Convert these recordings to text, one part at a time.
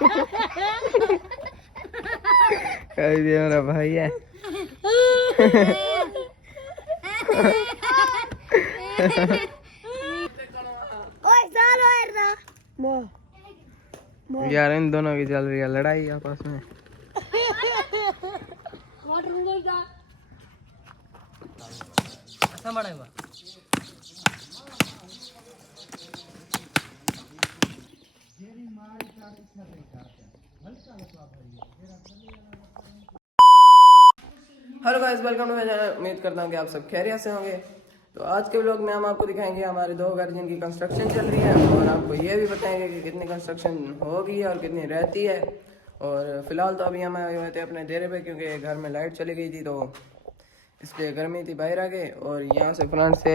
ये मेरा भाई है। यार इन दोनों की चल रही है लड़ाई आपस में। Hello guys, welcome to my channel. उम्मीद करता हूँ कि आप सब खैरियत से होंगे। तो आज के व्लॉग में हम आपको दिखाएंगे हमारे 2 घर जिनकी कंस्ट्रक्शन चल रही है, और आपको ये भी बताएंगे कि कितनी कंस्ट्रक्शन होगी और कितनी रहती है। और फिलहाल तो अभी हम आए हुए थे अपने डेरे पे, क्योंकि घर में लाइट चली गई थी, तो इसलिए गर्मी थी, बाहर आ गए। और यहाँ से फ्रंट से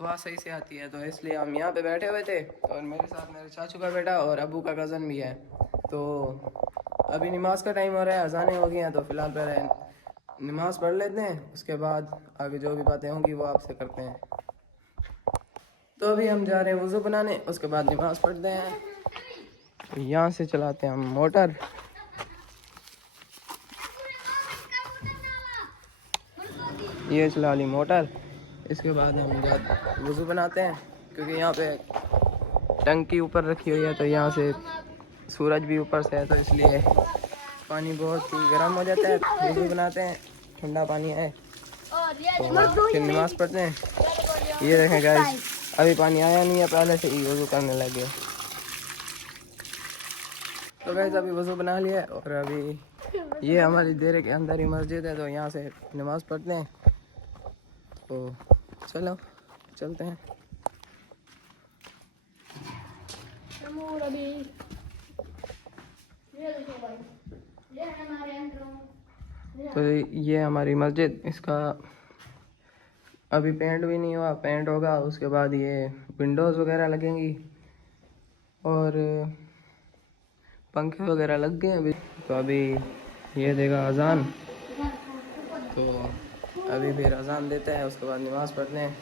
हवा सही से आती है, तो इसलिए हम यहाँ पे बैठे हुए थे। और मेरे साथ मेरे चाचू का बेटा और अबू का कज़न भी है। तो अभी नमाज का टाइम हो रहा है, अजानें हो गई हैं, तो फिलहाल पहले नमाज पढ़ लेते हैं, उसके बाद आगे जो भी बातें होंगी वो आपसे करते हैं। तो अभी हम जा रहे हैं वज़ू बनाने, उसके बाद नमाज पढ़ते हैं। तो यहाँ से चलाते हैं हम मोटर। ये चला ली मोटर, इसके बाद हम वज़ू बनाते हैं, क्योंकि यहाँ पे टंकी ऊपर रखी हुई है, तो यहाँ से सूरज भी ऊपर से है, तो इसलिए पानी बहुत ही गर्म हो जाता है। वज़ू बनाते हैं, ठंडा पानी है, तो फिर नमाज़ पढ़ते हैं। ये देखें गाइस, अभी पानी आया नहीं है, पहले से ही वज़ू करने लगे। तो गाइस अभी वज़ू बना लिया है, और अभी ये हमारी डेरे के अंदर ही मस्जिद है, तो यहाँ से नमाज़ पढ़ते हैं। तो चलो चलते हैं। तो ये हमारी मस्जिद, इसका अभी पेंट भी नहीं हुआ, पेंट होगा उसके बाद ये विंडोज़ वगैरह लगेंगी और पंखे वगैरह लग गए अभी। तो अभी ये देगा अजान, तो अभी फिर अजान देता है, उसके बाद नमाज़ पढ़ते हैं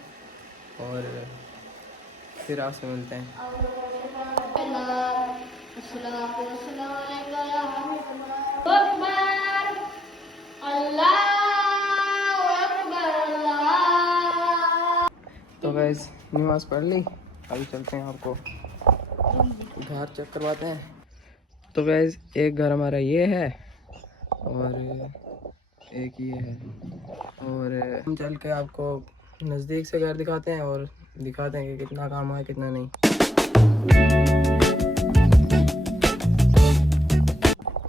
और फिर आपसे मिलते हैं। तो गैस नमाज़ पढ़ ली, अभी चलते हैं, आपको घर चेक करवाते हैं। तो गैस एक घर हमारा ये है और एक ये है, और हम चल के आपको नज़दीक से घर दिखाते हैं और दिखाते हैं कि कितना काम है कितना नहीं।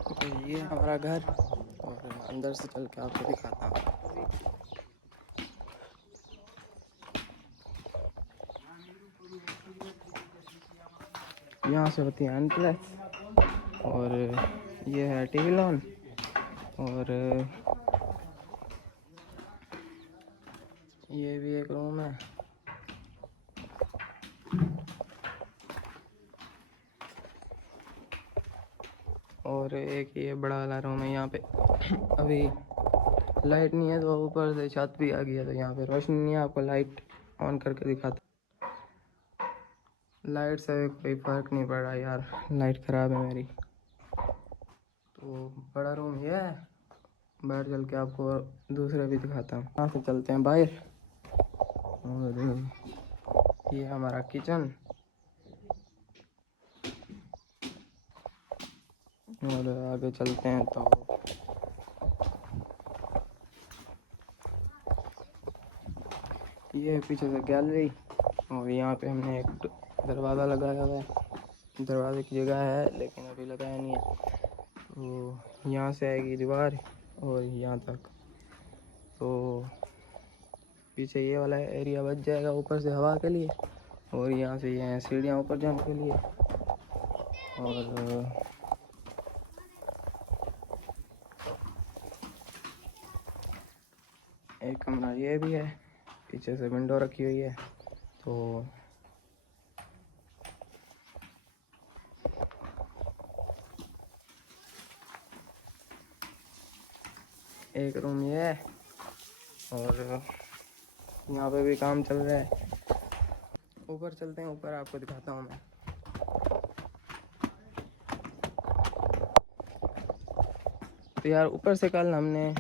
तो ये हमारा घर, और अंदर से चल के आपको दिखाता हूँ। यहाँ से होती है एंट्रेंस, और ये है टीवी लॉन, और ये भी एक रूम है। और एक ये बड़ा वाला रूम है। यहाँ पे अभी लाइट नहीं है, तो ऊपर से छत भी आ गई है, तो यहाँ पे रोशनी नहीं है। आपको लाइट ऑन करके दिखाता। लाइट से कोई फ़र्क नहीं पड़ रहा यार, लाइट ख़राब है मेरी। तो बड़ा रूम ये है, बाहर चल के आपको दूसरा भी दिखाता हूँ। यहाँ से चलते हैं बाहर, और ये हमारा किचन, और आगे चलते हैं तो ये पीछे से गैलरी, और यहाँ पे हमने एक दरवाज़ा लगाया हुआ है। दरवाजे की जगह है लेकिन अभी लगाया नहीं है। तो यहाँ से आएगी दीवार और यहाँ तक, तो पीछे ये वाला एरिया बच जाएगा ऊपर से हवा के लिए, और यहाँ से ये सीढ़ियाँ ऊपर जाने के लिए। और एक कमरा ये भी है, पीछे से विंडो रखी हुई है। तो एक रूम ये है, और यहाँ पे भी काम चल रहा है। ऊपर चलते हैं, ऊपर आपको दिखाता हूँ मैं। तो यार ऊपर से कल हमने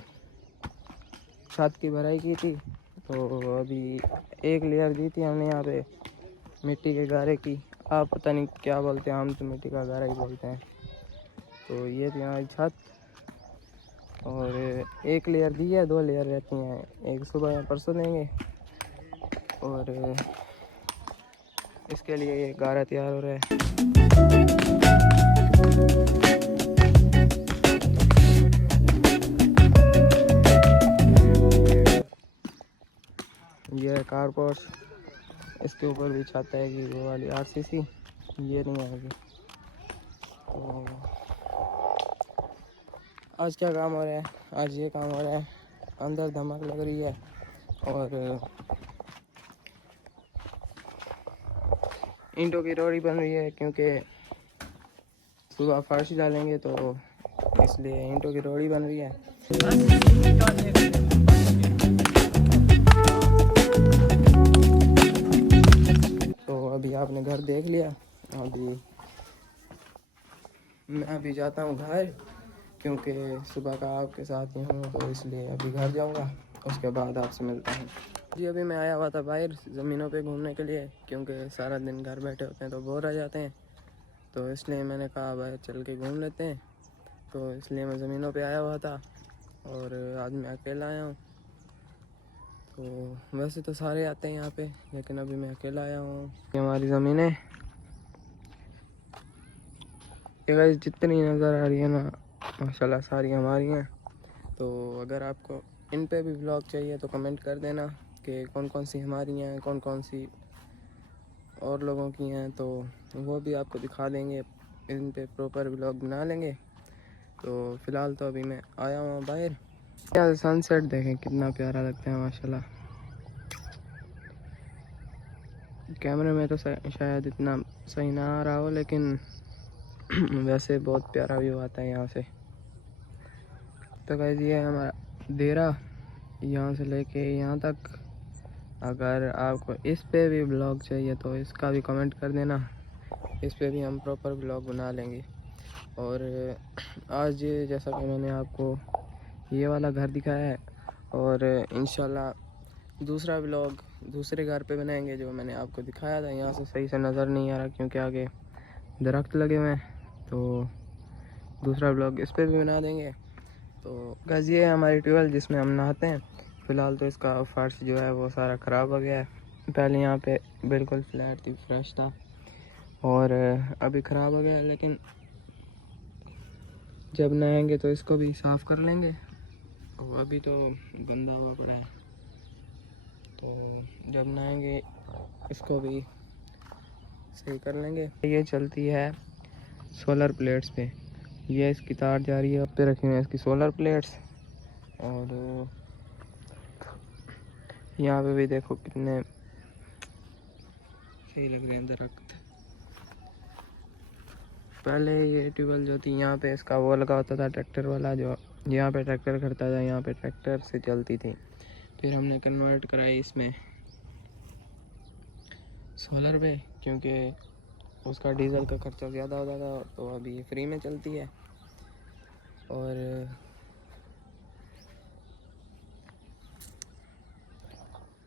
छत की भराई की थी, तो अभी एक लेयर दी थी हमने यहाँ पे मिट्टी के गारे की। आप पता नहीं क्या बोलते हैं, हम तो मिट्टी का गारा ही बोलते हैं। तो ये थी हमारी छत, और एक लेयर दी है, 2 लेयर रहती हैं, एक सुबह या परसों देंगे। और इसके लिए ये गारा तैयार हो रहा है। ये है कारपोश, इसके ऊपर भी छत आएगी वो वाली RCC, ये नहीं आएगी। तो आज क्या काम हो रहा है, आज ये काम हो रहा है, अंदर धमक लग रही है और ईंटों की रोड़ी बन रही है, क्योंकि सुबह फर्श डालेंगे तो इसलिए ईंटों की रोड़ी बन रही है। तो अभी आपने घर देख लिया, अभी मैं अभी जाता हूँ घर, क्योंकि सुबह का आपके साथ ही हूँ, तो इसलिए अभी घर जाऊँगा, उसके बाद आपसे मिलता हूँ। जी अभी मैं आया हुआ था बाहर ज़मीनों पे घूमने के लिए, क्योंकि सारा दिन घर बैठे होते हैं तो बोर आ जाते हैं, तो इसलिए मैंने कहा बाहर चल के घूम लेते हैं। तो इसलिए मैं ज़मीनों पे आया हुआ था, और आज मैं अकेला आया हूँ। तो वैसे तो सारे आते हैं यहाँ पे, लेकिन अभी मैं अकेला आया हूँ। ये हमारी ज़मीनें, ये गाइस जितनी नज़र आ रही है ना, माशाल्लाह सारी हमारी हैं। तो अगर आपको इन पे भी व्लॉग चाहिए तो कमेंट कर देना कि कौन कौन सी हमारी हैं, कौन कौन सी और लोगों की हैं, तो वो भी आपको दिखा देंगे, इन पे प्रॉपर व्लॉग बना लेंगे। तो फ़िलहाल तो अभी मैं आया हूँ बाहर। यार सनसेट देखें कितना प्यारा लगता है माशाल्लाह। कैमरे में तो शायद इतना सही ना आ रहा हो, लेकिन वैसे बहुत प्यारा व्यू आता है यहाँ से। तो गाइस ये है हमारा देरा, यहाँ से लेके यहाँ तक। अगर आपको इस पे भी ब्लॉग चाहिए तो इसका भी कमेंट कर देना, इस पे भी हम प्रॉपर ब्लॉग बना लेंगे। और आज जैसा कि मैंने आपको ये वाला घर दिखाया है, और इंशाल्लाह दूसरा ब्लॉग दूसरे घर पे बनाएंगे जो मैंने आपको दिखाया था। यहाँ से सही से नज़र नहीं आ रहा क्योंकि आगे दरख्त लगे हुए हैं, तो दूसरा ब्लॉग इस पे भी बना देंगे। तो गाइस ये है हमारी ट्यूबवेल जिसमें हम नहाते हैं। फ़िलहाल तो इसका फर्श जो है वो सारा ख़राब हो गया है, पहले यहाँ पे बिल्कुल फ्लैट थी, फ्रेश था, और अभी ख़राब हो गया है। लेकिन जब नहाएंगे तो इसको भी साफ़ कर लेंगे, तो अभी तो गंदा हुआ पड़ा है, तो जब नहाएंगे इसको भी सही कर लेंगे। ये चलती है सोलर प्लेट्स पे, ये इसकी तार जा रही है, उस पर रखी हुई है इसकी सोलर प्लेट्स। और यहाँ पे भी देखो कितने सही लग रहे हैं दरख्त। पहले ये ट्यूबवेल जो थी यहाँ पे इसका वो लगा होता था ट्रैक्टर वाला, जो यहाँ पे ट्रैक्टर खड़ता था, यहाँ पे ट्रैक्टर से चलती थी। फिर हमने कन्वर्ट कराई इसमें सोलर पे, क्योंकि उसका डीज़ल का खर्चा ज़्यादा होता था, तो अभी फ्री में चलती है।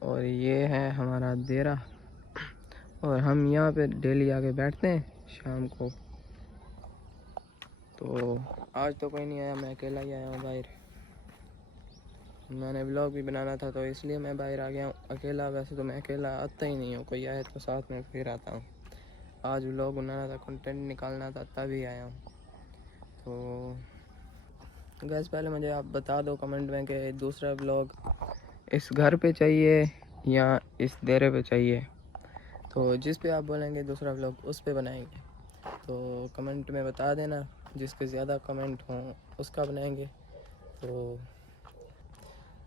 और ये है हमारा देरा, और हम यहाँ पे डेली आके बैठते हैं शाम को। तो आज तो कोई नहीं आया, मैं अकेला ही आया हूँ बाहर। मैंने व्लॉग भी बनाना था तो इसलिए मैं बाहर आ गया हूँ अकेला। वैसे तो मैं अकेला आता ही नहीं हूँ, कोई आए तो साथ में फिर आता हूँ। आज व्लॉग बनाना था, कंटेंट निकालना था, तभी आया हूँ। तो गैस पहले मुझे आप बता दो कमेंट में कि दूसरा व्लॉग इस घर पे चाहिए या इस डेरे पे चाहिए। तो जिस पे आप बोलेंगे दूसरा व्लॉग उस पे बनाएंगे, तो कमेंट में बता देना, जिसके ज़्यादा कमेंट हों उसका बनाएंगे।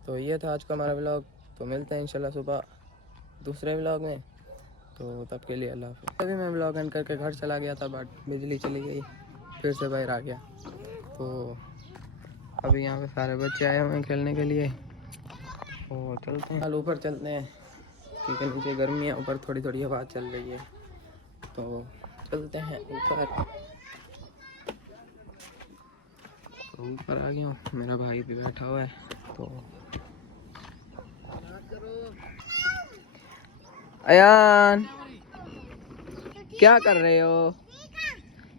तो ये था आज का हमारा व्लॉग। तो मिलते हैं इंशाल्लाह सुबह दूसरे व्लॉग में, तो तब के लिए अल्लाह हाफ़िज़। अभी मैं व्लॉग एंड करके घर चला गया था, बट बिजली चली गई, फिर से बाहर आ गया। तो अभी यहाँ पे सारे बच्चे आए हुए हैं खेलने के लिए, तो चलते हैं, ऊपर चलते हैं, क्योंकि नीचे गर्मी है, ऊपर थोड़ी थोड़ी हवा चल रही है, तो चलते हैं ऊपर। तो ऊपर आ गया हूँ, मेरा भाई भी बैठा हुआ है। तो अयान क्या कर रहे हो?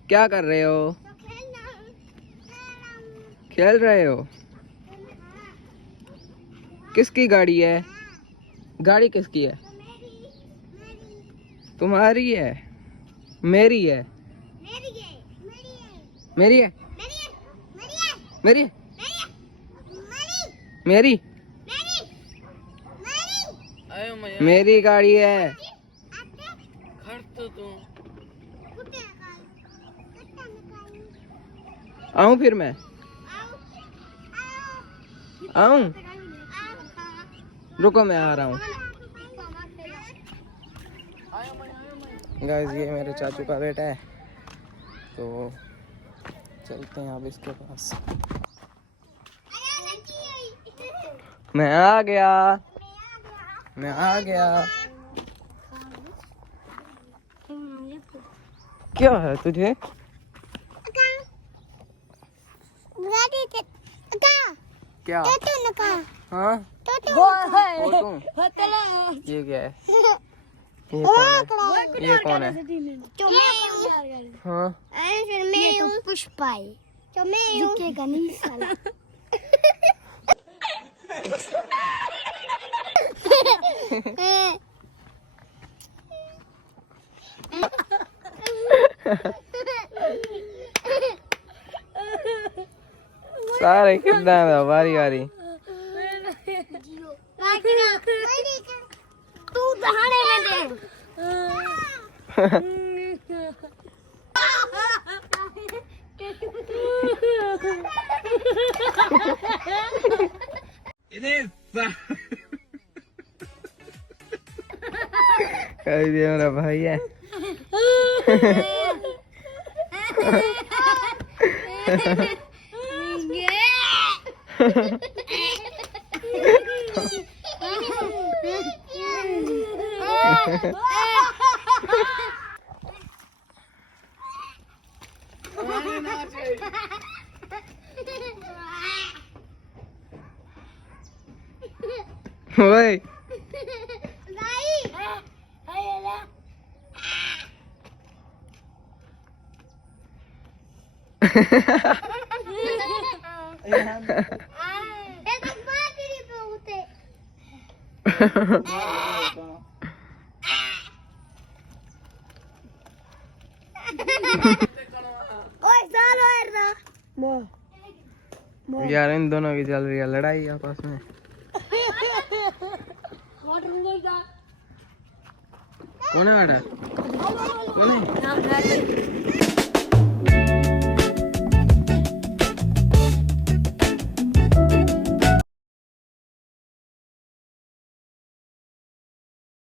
क्या कर रहे हो? खेल रहे हो? किसकी गाड़ी है? गाड़ी किसकी है? तुम्हारी है? मेरी है? मेरी है? मेरी है? मेरी मेरी गाड़ी है। आऊं फिर मैं आऊं? रुको मैं आ रहा हूँ। गाइस ये मेरे चाचू का बेटा है, तो चलते हैं अब इसके पास। मैं आ गया, मैं आ गया। क्या है तुझे? क्या? हाँ? ये क्या है? ये कौन है? हाँ? मैं हूँ पुष्पा, तो मैं झुकेगा नहीं साला। सारे कितना है बारी बारी। तू दहाड़े में दे। ये मेरा भाई है। ओए यार इन दोनों की चल रही है लड़ाई आपस में। कौन है बेटा? कौन है?